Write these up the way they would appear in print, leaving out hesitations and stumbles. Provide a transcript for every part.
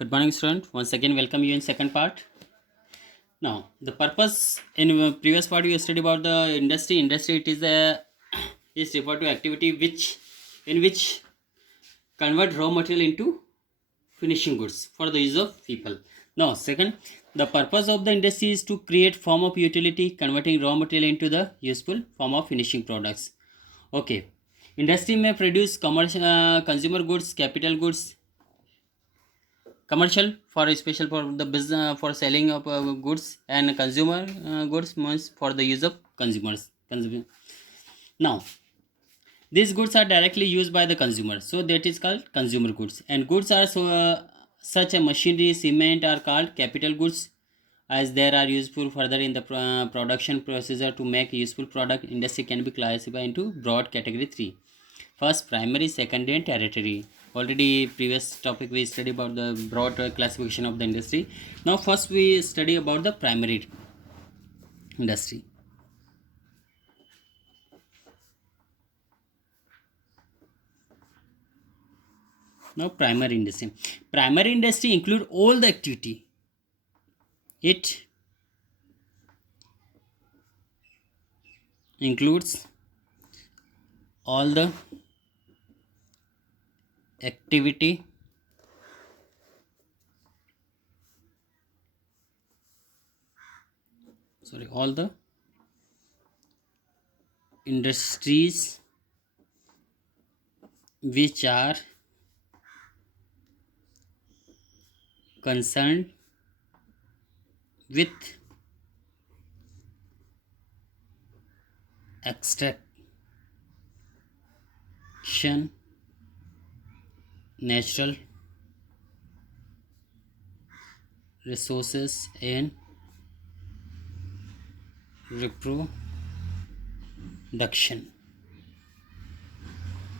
Good morning, student. Once again, welcome you in second part. Now, the purpose in previous part we studied about the industry. Industry it is a is referred to activity which convert raw material into finishing goods for the use of people. Now, second, the purpose of the industry is to create form of utility, converting raw material into the useful form of finishing products. Okay, industry may produce commercial consumer goods, capital goods, commercial for special for the business for selling of goods, and consumer goods means for the use of consumers. Now, these goods are directly used by the consumer, so that is called consumer goods. And goods are such a machinery, cement are called capital goods, as they are useful further in the production procedure to make useful product. Industry can be classified into broad category 3. First, primary, secondary, and tertiary. Already previous topic we study about the broad classification of the industry. Now first we study about the primary industry. Now primary industry. Primary industry include all the activity. It includes all the activity all the industries which are concerned with extraction natural resources and reproduction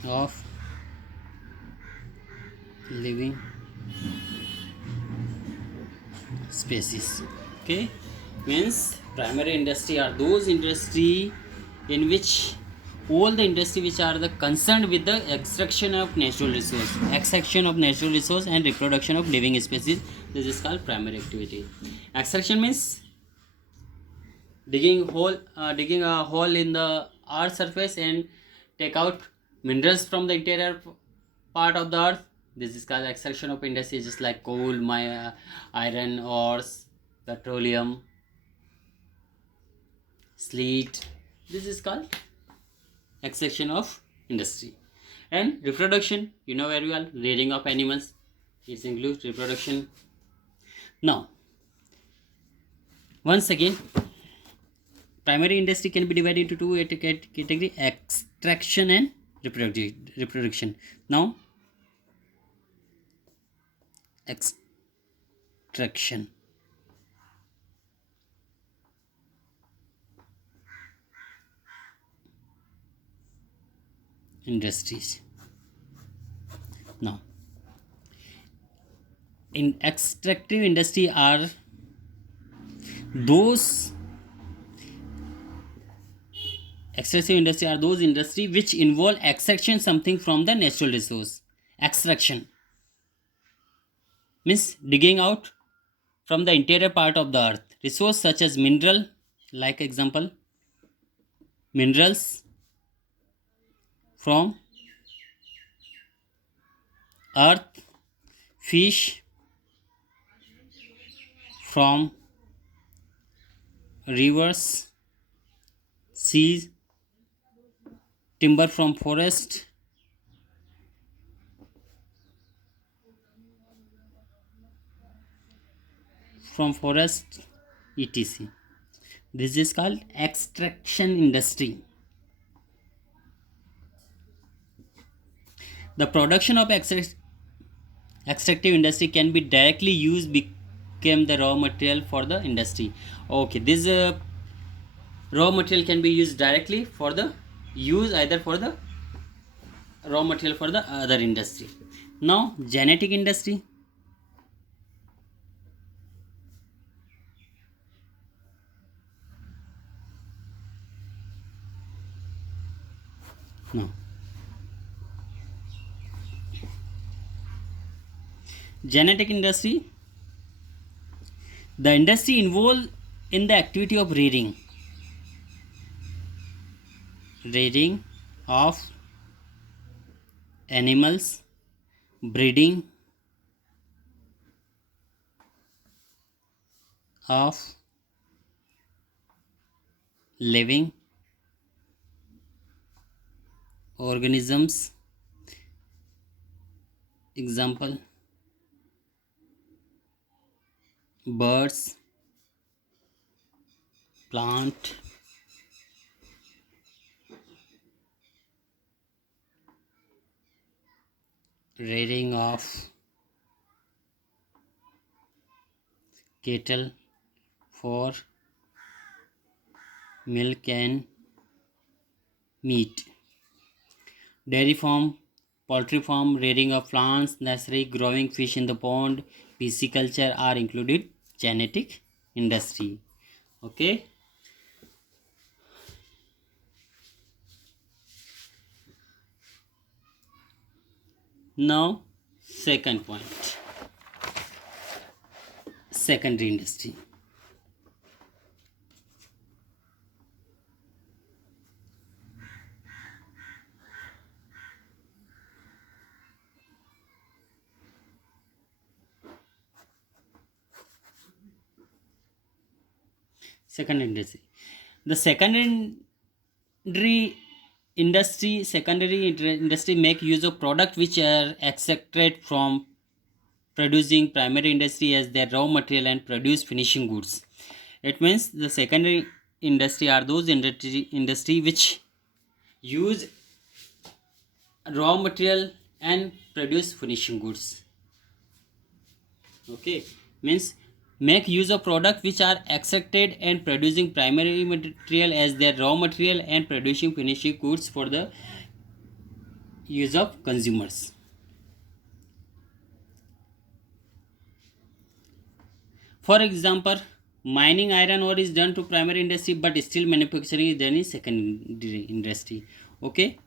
of living species. Okay, means primary industry are those industry in which all the industry which are the concerned with the extraction of natural resource and reproduction of living species. This is called primary activity. Extraction means digging a hole in the earth surface and take out minerals from the interior part of the earth. This is called extraction of industry, just like coal, iron ores, petroleum, sleet. This is called extraction of industry. And reproduction, you know very well, rearing of animals. It includes reproduction. Now, once again, primary industry can be divided into two categories: extraction and reproduction. Now, extraction industries. Now, in extractive industry are those extractive industry are those industry which involve extraction something from the natural resource. Extraction means digging out from the interior part of the earth resource such as mineral, like example minerals from earth, fish from rivers, seas, timber from forest, etc. This is called extraction industry. The production of extractive industry can be directly used became the raw material for the industry. Okay, this raw material can be used directly for the use either for the raw material for the other industry. Now, genetic industry. No. Genetic industry, the industry involved in the activity of rearing of animals, breeding of living organisms, example birds, plant, rearing of cattle for milk and meat, dairy farm, poultry farm, rearing of plants, nursery, growing fish in the pond, pisciculture are included genetic industry. Okay. Now, second point, secondary industry. Second industry. The secondary industry make use of product which are extracted from producing primary industry as their raw material and produce finishing goods. It means the secondary industry are those industry which use raw material and produce finishing goods. Okay, means make use of product which are extracted and producing primary material as their raw material and producing finishing goods for the use of consumers. For example, mining iron ore is done to primary industry, but steel manufacturing is done in secondary industry. Okay,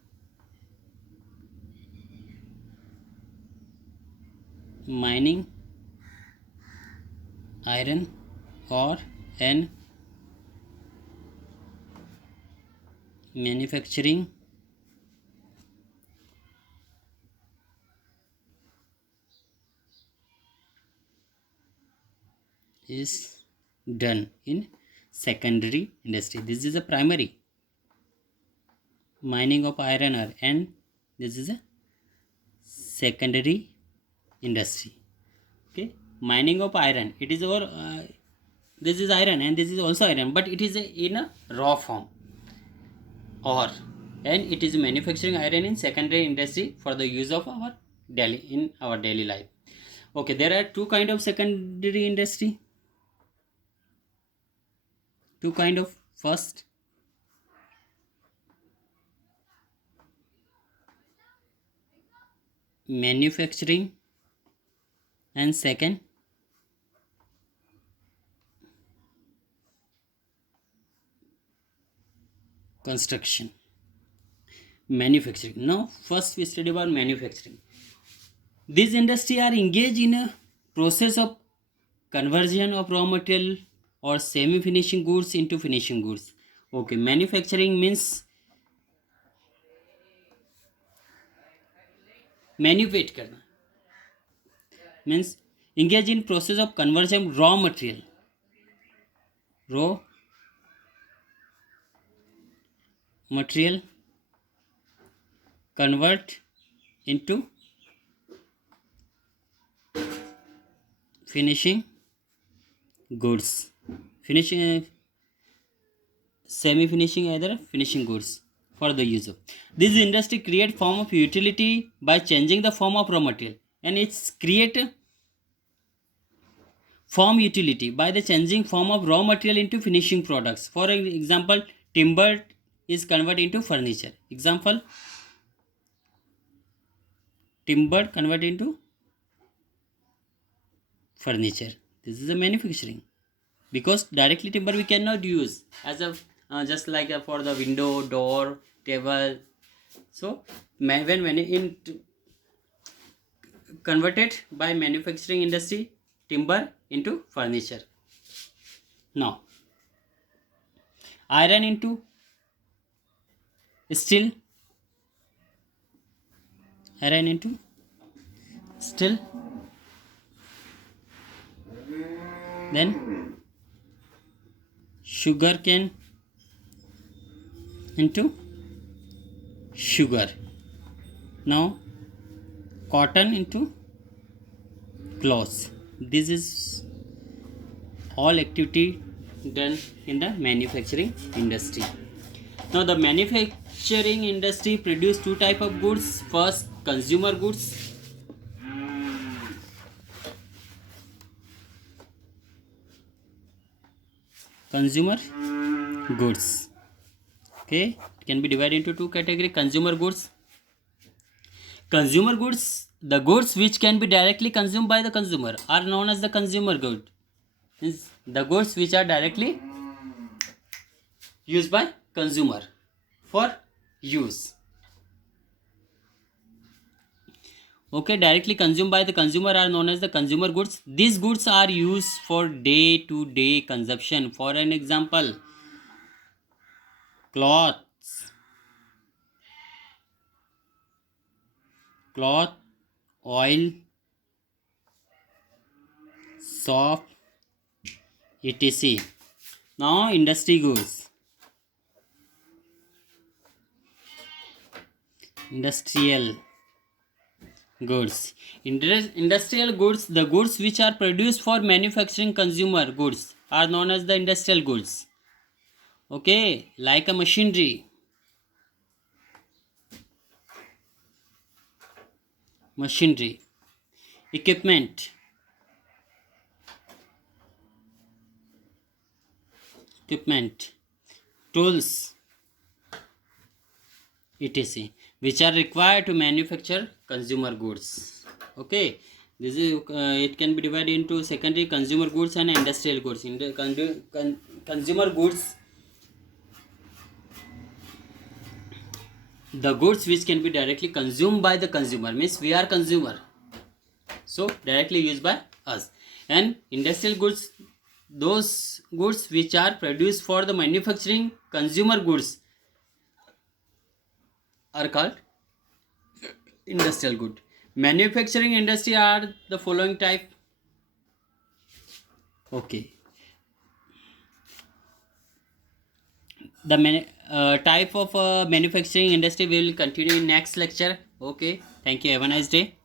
mining iron ore and manufacturing is done in secondary industry. This is a primary mining of iron ore, and this is a secondary industry. Okay, mining of iron, it is our this is iron and this is also iron, but it is in a raw form ore, and it is manufacturing iron in secondary industry for the use of our daily life. Okay, there are two kind of secondary industry. Two kind of, first manufacturing and second construction. Manufacturing. Now first we study about manufacturing. These industry are engaged in a process of conversion of raw material or semi finishing goods into finishing goods. Okay, manufacturing means manipulate करना, means engage in process of conversion raw material convert into finishing goods, finishing semi finishing either finishing goods for the user. This industry create form of utility by changing the form of raw material, and it's create form utility by the changing form of raw material into finishing products. For example, timber is converted into furniture. Example, timber converted into furniture. This is a manufacturing, because directly timber we cannot use as a just like for the window, door, table. So when in converted by manufacturing industry timber into furniture. Now iron into steel, iron into steel, then sugar cane into sugar. Now cotton into cloth. This is all activity done in the manufacturing industry. Now the manufacturing industry produce two type of goods. First, consumer goods. Consumer goods. Okay, it can be divided into two category. Consumer goods. Consumer goods, the goods which can be directly consumed by the consumer, are known as the consumer good. Means the goods which are directly used by consumer for use. Okay, directly consumed by the consumer are known as the consumer goods. These goods are used for day to day consumption. For an example, cloths, cloth, oil, soap, etc. Now industry goods. Industrial goods. Industrial goods, the goods which are produced for manufacturing consumer goods, are known as the industrial goods. Okay, like a machinery, equipment, tools, etc., which are required to manufacture consumer goods. Okay, this is it can be divided into secondary consumer goods and industrial goods. In the consumer goods, the goods which can be directly consumed by the consumer, means we are consumer, so directly used by us. And industrial goods, those goods which are produced for the manufacturing consumer goods, are called industrial good. Manufacturing industry are the following type. Okay, the type of manufacturing industry we will continue in next lecture. Okay, thank you, have a nice day.